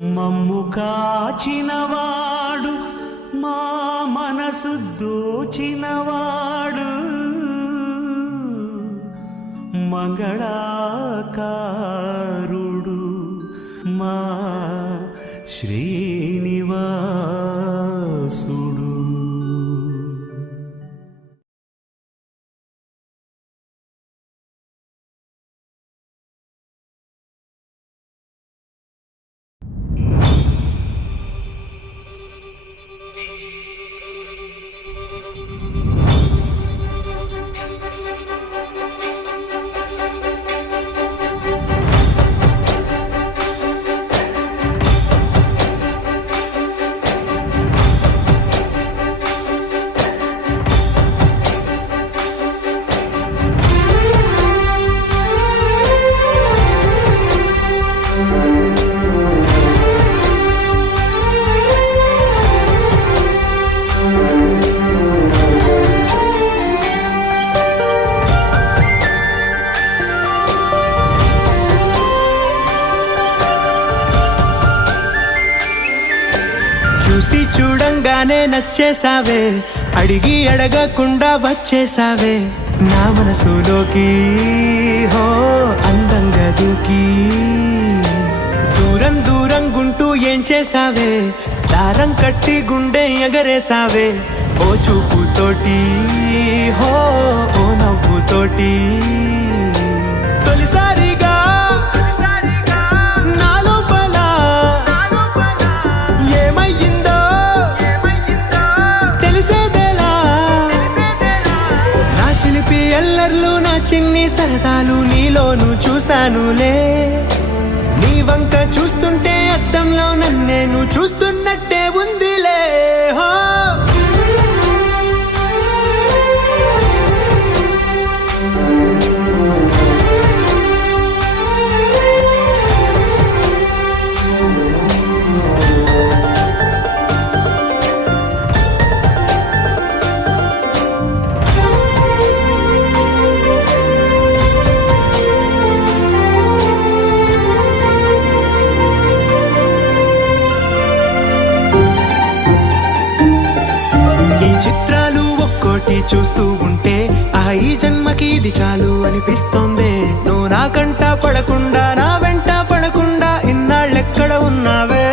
మమ్ము కాచినవాడు మా మనసు దోచినవాడు మంగళాకారుడు మా శ్రీనివాసుడు. చూసి చూడంగానే నచ్చేసావే, అడిగి అడగకుండా వచ్చేసావే నా మనసులోకి. హో అందంగా దూకి దూరం దూరం గుంటూ ఏం చేసావే, దారం కట్టి గుండె ఎగరేసావే ఓ చూపుతోటి. హో ఓ నవ్వుతోటి తొలిసారిగా ఎల్లర్లు నా చిన్ని సరదాలు నీలోను చూశానులే. నీ వంక చూస్తుంటే అద్దంలో నన్నేను చూస్తున్నట్టే ఉందిలే. హో చిత్రాలు ఒక్కోటి చూస్తూ ఉంటే ఈ జన్మకి ఇది చాలు అనిపిస్తోంది. నువ్వు నా కంట పడకుండా నా వెంట పడకుండా ఇన్నాళ్ళెక్కడ ఉన్నావే.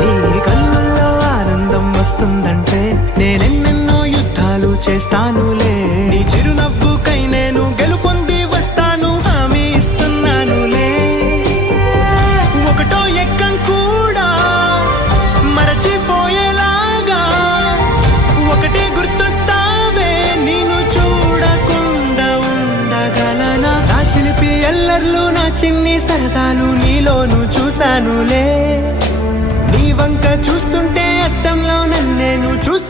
నీ కళ్ళల్లో ఆనందం వస్తుందంటే నేనెన్నెన్నో యుద్ధాలు చేస్తానులే. నీ చిరునవ్వుకై నేను గెలుపొంది వస్తాను, హామీ ఇస్తున్నానులే. ఒకటో ఎక్కం కూడా మరచిపోయేలాగా ఒకటి గుర్తొస్తావే, నేను చూడకుండా ఉండగలనా. నా చిలిపి ఎల్లర్లు నా చిన్ని సరదాలు నీలోను చూశానులే. నీ వంక చూస్తుంటే అద్దంలో నన్నేను చూస్తూ